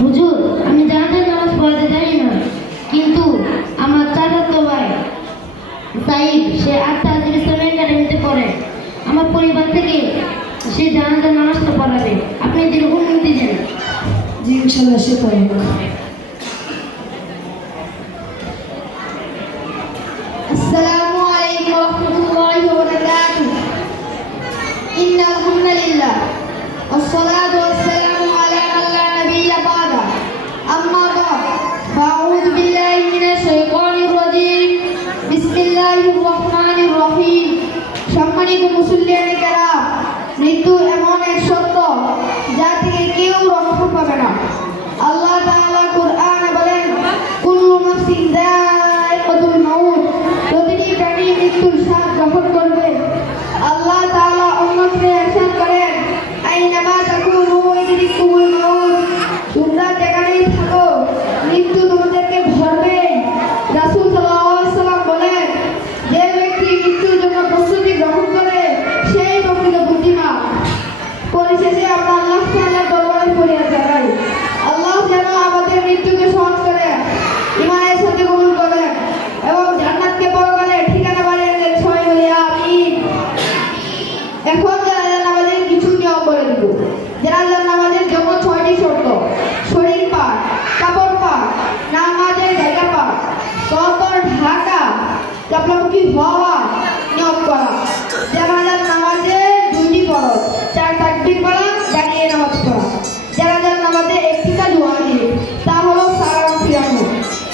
হুজুর, আমি জানাজার নামাজ পড়াতে জানি না, কিন্তু আমার চাচাতো ভাই সাইদ সে আত্মাজির ইসলাম একাডেমিতে পড়ে। আমার পরিবার থেকে সে জানাজার নামাজটা পড়াবে। আপনি এদের অনুমতি দেন। জি ইনশাআল্লাহ সে পড়ুক। আসসালামু আলাইকুম ওয়া রাহমাতুল্লাহি ওয়া বারাকাতুহু। ইন্নাল হামদুলিল্লাহ ওয়াসসালাতু ওয়াসসালামু আলা মান লা নাবিয়্যা বা'দা। আম্মা বা'দ। ফাআউযু বিল্লাহি মিনাশ শাইতানির রাজীম। বিসমিল্লাহির রহমানির রহিম। সম্মানিত মুসল্লিয়ানে কেরাম, মৃত্যু এমন এক সত্য যা থেকে কেউ রক্ষা পাবে না। আল্লাহ তাআলা কুরআনে বলেন, কুল্লু নাফসিন যায়িকাতুল মাউত, প্রতিটি প্রাণী মৃত্যুর স্বাদ গ্রহণ করবে। আল্লাহ তাআলা অন্যত্রে ইরশাদ করেন, আইনামা তাকুনু ইদরিকুমুল মাউত, তোমরা যেখানেই থাকো মৃত্যু তোমাদেরকে ধরবে। রাসূল সাল্লাল্লাহু আলাইহি ওয়াসাল্লাম বলেন, যে ব্যক্তি মৃত্যুর জন্য প্রস্তুতি গ্রহণ করে সেই প্রকৃত বুদ্ধিমান। পরিশেষে আমরা আল্লাহ তাআলার দরবারে ফরিয়াদ জানাই, আল্লাহ যেন আমাদের মৃত্যুকে সহজ করে ঈমানের সাথে কবুল করেন এবং জান্নাতকে পরকালে ঠিকানা বানিয়ে দেন। সবাই বলি আমিন। এখন জানাজার নামাজের কিছু নিয়ম বলে দিব। জানাজার নামাজের জন্য 6টি শর্ত: শরীর পাক, কাপড় পাক, নামাজের জায়গা পাক, সতর ঢাকা, কাপড়মুখী হওয়া, নিয়ম করা। জানাজার নামাজে 2টি ফরজ: 4 তাকবীর পড়া, দাঁড়িয়ে নামাজ পড়া। জানাজার নামাজে একটি কাজ ওয়াজিব, তা হলো সালাম ফিরানো।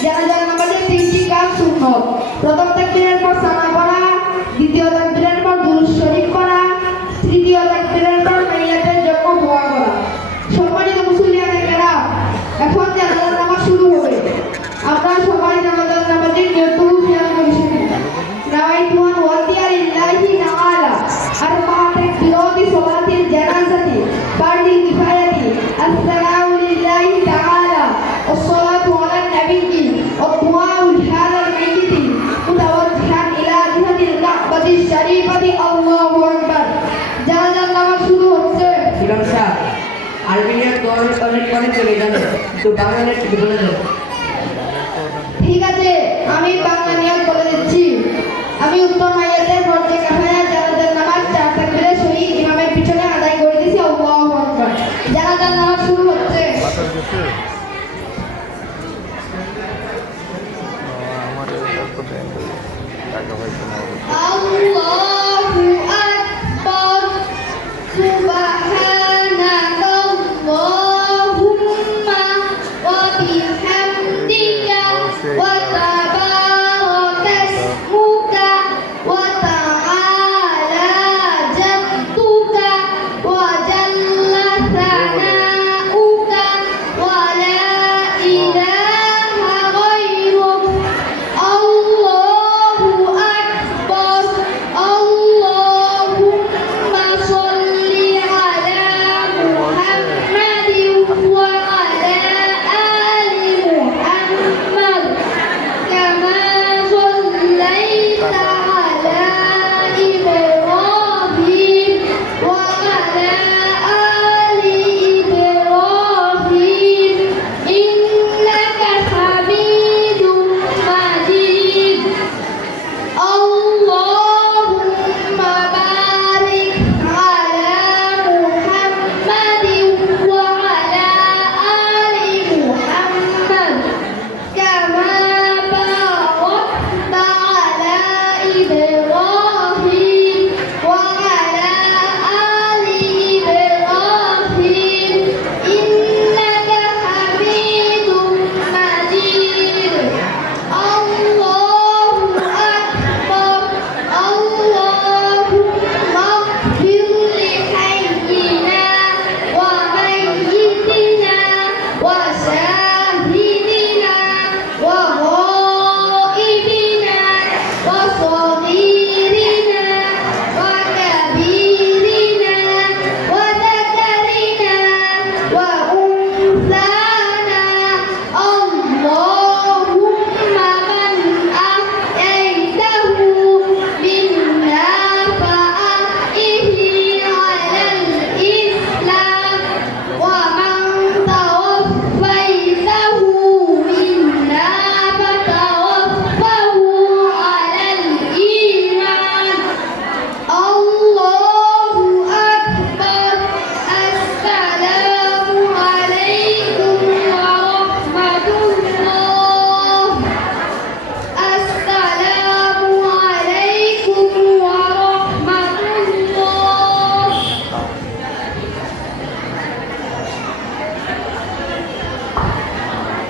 জানাজার নামাজে 3টি কাজ সুন্নত: প্রথম তাকবীরের পর সালাম পড়া, দ্বিতীয় তাকবীরের পর দুরূদ শরীফ পড়া, তৃতীয় তাকবীরের পর মাইয়াতের জন্য দোয়া করা। সম্মানিত মুসল্লিয়ানে কেরাম, এখন জানাজার নামাজ শুরু হবে। আমরা সবাই জানাজার নামাজের নিয়তগুলো খেয়াল করে শুনি। নাওয়াইতু আন ওয়াদিয়া লিল্লাহি তাআলা আরবাআ তাকবীরাতি সালাতিল জানাজাতি ফারদিল কিফায়াতি আসসালামু লিল্লাহি তাআলা ওয়াসসালাতু আলান নাবিয়্যি ওয়াদ-দুআউ লিহাযাল মাইয়িতি মুতাওয়াজ্জিহান ইলা জিহাতিল কাবাতিশ শরীফাতি। আল্লাহু আকবার। জানাজার নামাজ শুরু হচ্ছে। ইমাম সাহেব, আরবিনিয়ার তো অনেক চলে যাবে, তো বাংলা একটু বলে দেন। ঠিক আছে, আমি বাংলা নিয়ম বলে দিচ্ছি। আমি উত্তম মাইয়াতের ফরজে কিফায়া জানাজার নামাজ 4 তাকবীরের সহিত ইমামের পিছনে আদায় করে দিয়েছি। আল্লাহু আকবার। জানাজার নামাজ শুরু হচ্ছে। আল্লাহু আকবার। সুবহানাল্লাহুম্মা ওয়া বিহামদিকা ওয়া তাবারাকা ইসমুকা ওয়া তাআলা জাদ্দুকা ওয়া জাল্লা সানাউকা ওয়া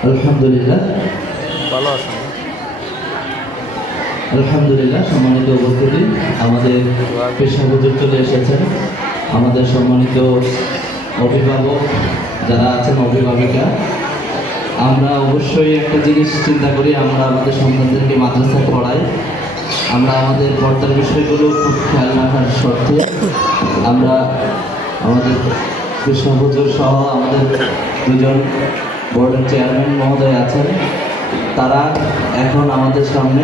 আলহামদুলিল্লাহ আলহামদুলিল্লাহ, সম্মানিত উপস্থিতি, আমাদের পেশা হুজুর চলে এসেছেন। আমাদের সম্মানিত অভিভাবক যারা আছেন, অভিভাবিকা, আমরা অবশ্যই একটা জিনিস চিন্তা করি, আমরা আমাদের সন্তানদেরকে মাদ্রাসায় পড়াই। আমরা আমাদের পর্দার বিষয়গুলো খুব খেয়াল রাখার স্বার্থে আমরা আমাদের কৃষ্ণ হুজুর সহ আমাদের দুজন বোর্ডের চেয়ারম্যান মহোদয় আছেন, তারা এখন আমাদের সামনে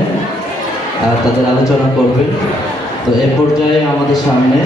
তাদের আলোচনা করবেন। তো এ পর্যায়ে আমাদের সামনে